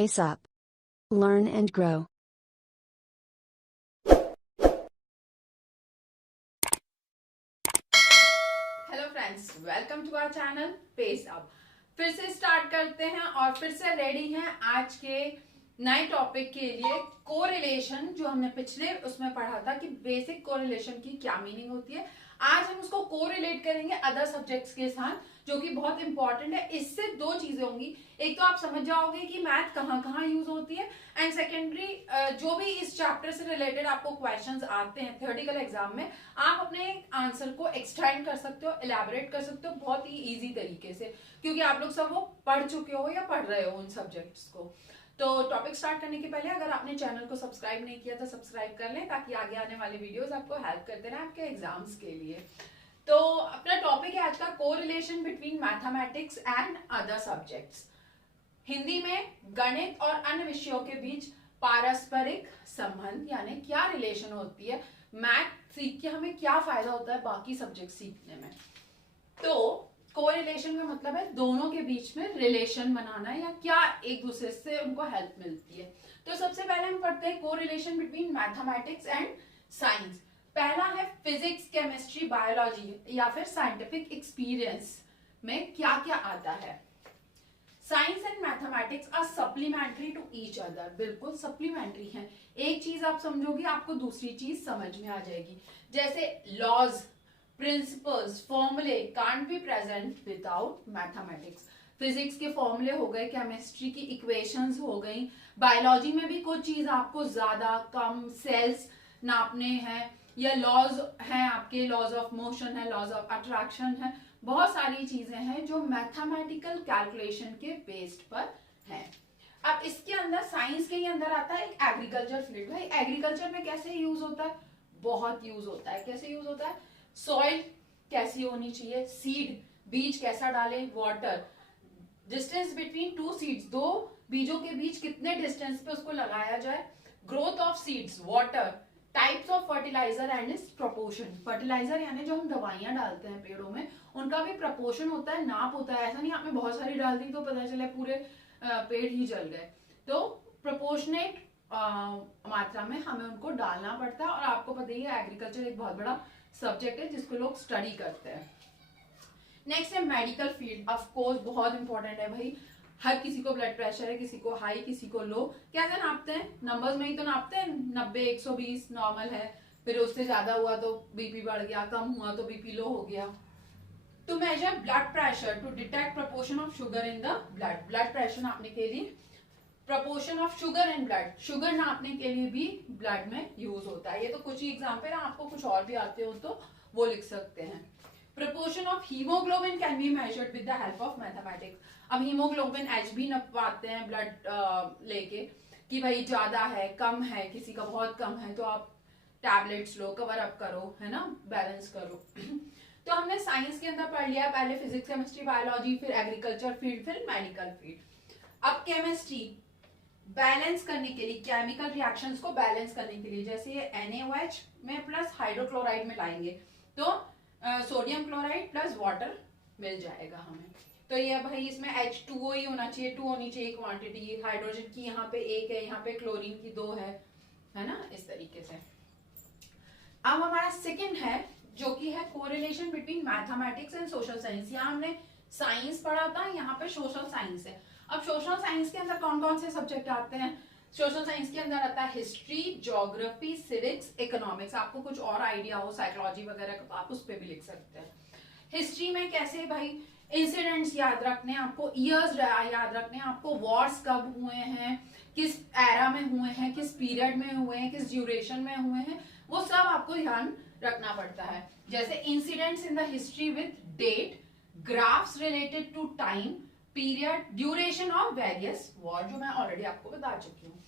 pace up. Learn and grow. Hello friends, welcome to our channel pace up. फिर से start करते हैं और फिर से रेडी हैं आज के नए टॉपिक के लिए। कोरिलेशन, जो हमने पिछले उसमें पढ़ा था कि बेसिक कोरिलेशन की क्या मीनिंग होती है, आज हम उसको कोरिलेट करेंगे अदर सब्जेक्ट्स के साथ, जो कि बहुत इंपॉर्टेंट है। इससे दो चीजें होंगी, एक तो आप समझ जाओगे कि मैथ कहाँ कहाँ यूज होती है, एंड सेकेंडरी जो भी इस चैप्टर से रिलेटेड आपको क्वेश्चंस आते हैं थ्योरेटिकल एग्जाम में, आप अपने आंसर को एक्सटेंड कर सकते हो, एलैबोरेट कर सकते हो बहुत ही इजी तरीके से, क्योंकि आप लोग सब वो पढ़ चुके हो या पढ़ रहे हो उन सब्जेक्ट्स को। तो टॉपिक स्टार्ट करने के पहले अगर आपने चैनल को सब्सक्राइब नहीं किया तो सब्सक्राइब कर लें, ताकि आगे आने वाले वीडियोस आपको हेल्प करते रहें आपके एग्जाम्स के लिए। तो अपना टॉपिक है आज का correlation between mathematics and other subjects. Hindi में गणित और अन्य विषयों के बीच पारस्परिक संबंध, यानी क्या रिलेशन होती है, मैथ सीख के हमें क्या फायदा होता है बाकी सब्जेक्ट सीखने में। तो कोरिलेशन का मतलब है दोनों के बीच में रिलेशन बनाना, या क्या एक दूसरे से उनको हेल्प मिलती है। तो सबसे पहले हम पढ़ते हैं correlation between mathematics and science. पहला है फिजिक्स, केमिस्ट्री, बायोलॉजी या फिर साइंटिफिक एक्सपीरियंस में क्या क्या आता है। Science and mathematics are supplementary to each other. बिल्कुल सप्लीमेंट्री है, एक चीज आप समझोगे आपको दूसरी चीज समझ में आ जाएगी। जैसे लॉज, प्रिंसिपल्स, फॉर्मूले can't be present without mathematics. Physics के फॉर्मूले हो गए, केमिस्ट्री की इक्वेशंस हो गई, बायोलॉजी में भी कुछ चीज आपको ज्यादा कम सेल्स नापने हैं, या लॉज हैं आपके, लॉज ऑफ मोशन है, लॉज ऑफ अट्रैक्शन है, बहुत सारी चीजें हैं जो मैथमेटिकल कैलकुलेशन के बेस्ड पर हैं। अब इसके अंदर, साइंस के ही अंदर आता है एक एग्रीकल्चर फील्ड। भाई एग्रीकल्चर में कैसे यूज होता है, बहुत यूज होता है। कैसे यूज होता है, सॉइल कैसी होनी चाहिए, सीड, बीज कैसा डालें, water, distance between two seeds, दो बीजों के बीच कितने डिस्टेंस पे उसको लगाया जाए, growth of seeds, water, types of fertiliser and its proportion. Fertiliser यानी जो हम दवाइयां डालते हैं पेड़ों में, उनका भी प्रपोर्शन होता है, नाप होता है। ऐसा नहीं आपने बहुत सारी डाल दी तो पता चला पूरे पेड़ ही जल गए। तो प्रोपोर्शनेट मात्रा में हमें उनको डालना पड़ता है। और आपको पता ही है एग्रीकल्चर एक बहुत बड़ा सब्जेक्ट है जिसको लोग स्टडी करते हैं। नेक्स्ट है मेडिकल फील्ड। ऑफ कोर्स बहुत इंपॉर्टेंट है भाई, हर किसी को ब्लड प्रेशर है, किसी को हाई, किसी को लो। कैसे नापते हैं, नंबर्स में ही तो नापते हैं। 90, 120 नॉर्मल है, फिर उससे ज्यादा हुआ तो बीपी बढ़ गया, कम हुआ तो बीपी लो हो गया। To measure blood pressure, to detect proportion of sugar in the blood. Blood pressure नापने के लिए, proportion of sugar in blood, sugar नापने के लिए भी ब्लड में यूज होता है। ये तो कुछ ही एग्जाम्पल है, आपको कुछ और भी आते हो तो वो लिख सकते हैं। Proportion of haemoglobin can be measured with the help of mathematics. अब हीमोग्लोबिन एच भी नपाते हैं ब्लड लेके, कि भाई ज्यादा है, कम है, किसी का बहुत कम है, तो आप टैबलेट्स लो, कवर अप करो, है ना, बैलेंस करो। तो हमने साइंस के अंदर पढ़ लिया, पहले फिजिक्स, केमिस्ट्री, बायोलॉजी, फिर एग्रीकल्चर फील्ड, फिर मेडिकल फील्ड। अब केमिस्ट्री, बैलेंस करने के लिए, केमिकल रिएक्शंस को बैलेंस करने के लिए, जैसे ये NaOH में प्लस हाइड्रोक्लोराइड में लाएंगे तो सोडियम क्लोराइड प्लस वाटर मिल जाएगा हमें। तो ये भाई इसमें H2O ही होना चाहिए, 2 होनी चाहिए क्वांटिटी, हाइड्रोजन की यहाँ पे 1 है, यहाँ पे क्लोरीन की 2 है ना, इस तरीके से। अब हमारा सेकंड है जो कि है correlation between mathematics and social science. यहाँ हमने साइंस पढ़ा था, यहाँ पे सोशल साइंस है। अब सोशल साइंस के अंदर कौन कौन से सब्जेक्ट आते हैं, सोशल साइंस के अंदर आता है हिस्ट्री, ज्योग्राफी, सिविक्स, इकोनॉमिक्स। आपको कुछ और आइडिया हो साइकोलॉजी वगैरह का तो आप उस पर भी लिख सकते हैं। हिस्ट्री में कैसे भाई इंसिडेंट्स याद रखने, आपको ईयर्स याद रखने, आपको वॉर्स कब हुए हैं, किस एरा में हुए हैं, किस पीरियड में हुए हैं, किस ड्यूरेशन में हुए हैं, वो सब आपको ध्यान रखना पड़ता है। जैसे incidents in the history with date, graphs related to time, period, duration of various war, जो मैं ऑलरेडी आपको बता चुकी हूँ।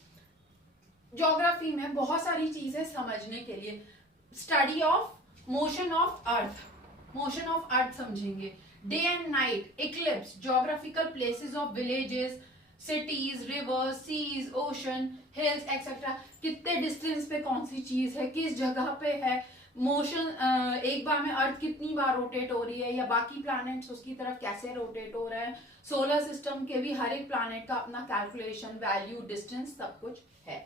ज्योग्राफी में बहुत सारी चीजें समझने के लिए, study of motion of earth, motion of earth समझेंगे, day and night, eclipse, geographical places of villages, cities, rivers, seas, ocean, hills etcetera, कितने डिस्टेंस पे कौन सी चीज है, किस जगह पे है, मोशन, एक बार में अर्थ कितनी बार रोटेट हो रही है, या बाकी प्लैनेट्स उसकी तरफ कैसे रोटेट हो रहे हैं। सोलर सिस्टम के भी हर एक प्लैनेट का अपना कैलकुलेशन, वैल्यू, डिस्टेंस सब कुछ है।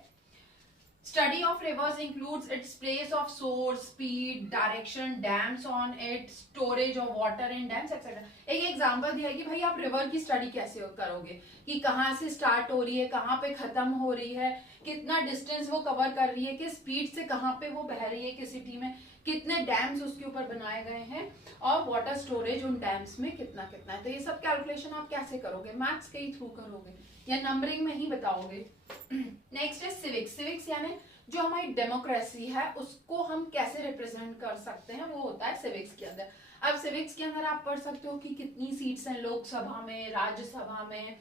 Study of rivers includes its place of source, speed, direction, dams on it, storage of water in dams, etc. एक एग्जांपल दिया है कि भाई आप रिवर की स्टडी कैसे करोगे, कि कहाँ से स्टार्ट हो रही है, कहाँ पे खत्म हो रही है, कितना डिस्टेंस वो कवर कर रही है, किस स्पीड से कहाँ पे वो बह रही है, किस सिटी में, कितने डैम्स उसके ऊपर बनाए गए हैं, और वाटर स्टोरेज उन डैम्स में कितना कितना है। तो ये सब कैलकुलेशन आप कैसे करोगे, मैथ्स के ही थ्रू करोगे या नंबरिंग में ही बताओगे। नेक्स्ट है सिविक्स। सिविक्स यानी जो हमारी डेमोक्रेसी है उसको हम कैसे रिप्रेजेंट कर सकते हैं, वो होता है सिविक्स के अंदर। अब सिविक्स के अंदर आप पढ़ सकते हो कि कितनी सीट्स हैं लोकसभा में, राज्यसभा में,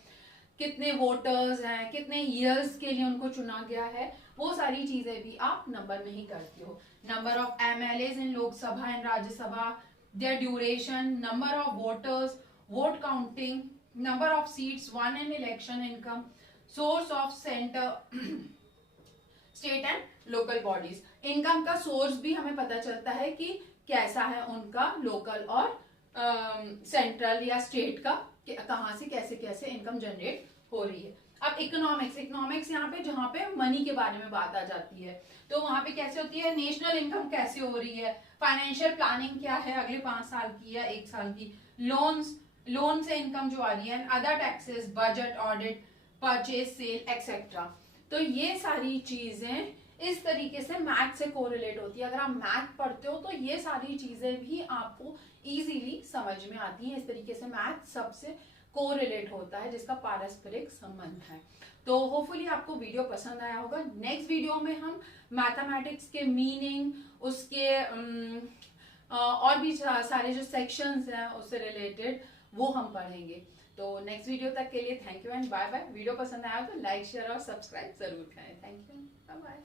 कितने वोटर्स हैं, कितने ईयर्स के लिए उनको चुना गया है, वो सारी चीजें भी आप नंबर में ही करते हो। Number of MLAs in Lok Sabha and Rajya Sabha, their duration, number of voters, vote counting, number of seats won in election, income, source of center, state and local bodies। Income का सोर्स भी हमें पता चलता है कि कैसा है उनका, लोकल और सेंट्रल या स्टेट का, कहाँ से कैसे कैसे इनकम जनरेट हो रही है। अब इकोनॉमिक्स। इकोनॉमिक्स यहाँ पे जहाँ पे मनी के बारे में बात आ जाती है, तो वहां पे कैसे होती है, नेशनल इनकम कैसे हो रही है, फाइनेंशियल प्लानिंग क्या है अगले 5 साल की या 1 साल की, लोन से इनकम जो आ रही है, other taxes, budget, audit, purchase, sale, etcetera. तो ये सारी चीजें इस तरीके से मैथ से कोरिलेट होती है। अगर आप मैथ पढ़ते हो तो ये सारी चीजें भी आपको इजीली समझ में आती हैं। इस तरीके से मैथ सबसे कोरिलेट होता है जिसका पारस्परिक संबंध है। तो होपफुली आपको वीडियो पसंद आया होगा। नेक्स्ट वीडियो में हम मैथमेटिक्स के मीनिंग, उसके और भी सारे जो सेक्शंस हैं उससे रिलेटेड वो हम पढ़ेंगे। तो नेक्स्ट वीडियो तक के लिए thank you and bye bye. Video पसंद आया तो लाइक, शेयर और सब्सक्राइब जरूर करें। Thank you, bye bye.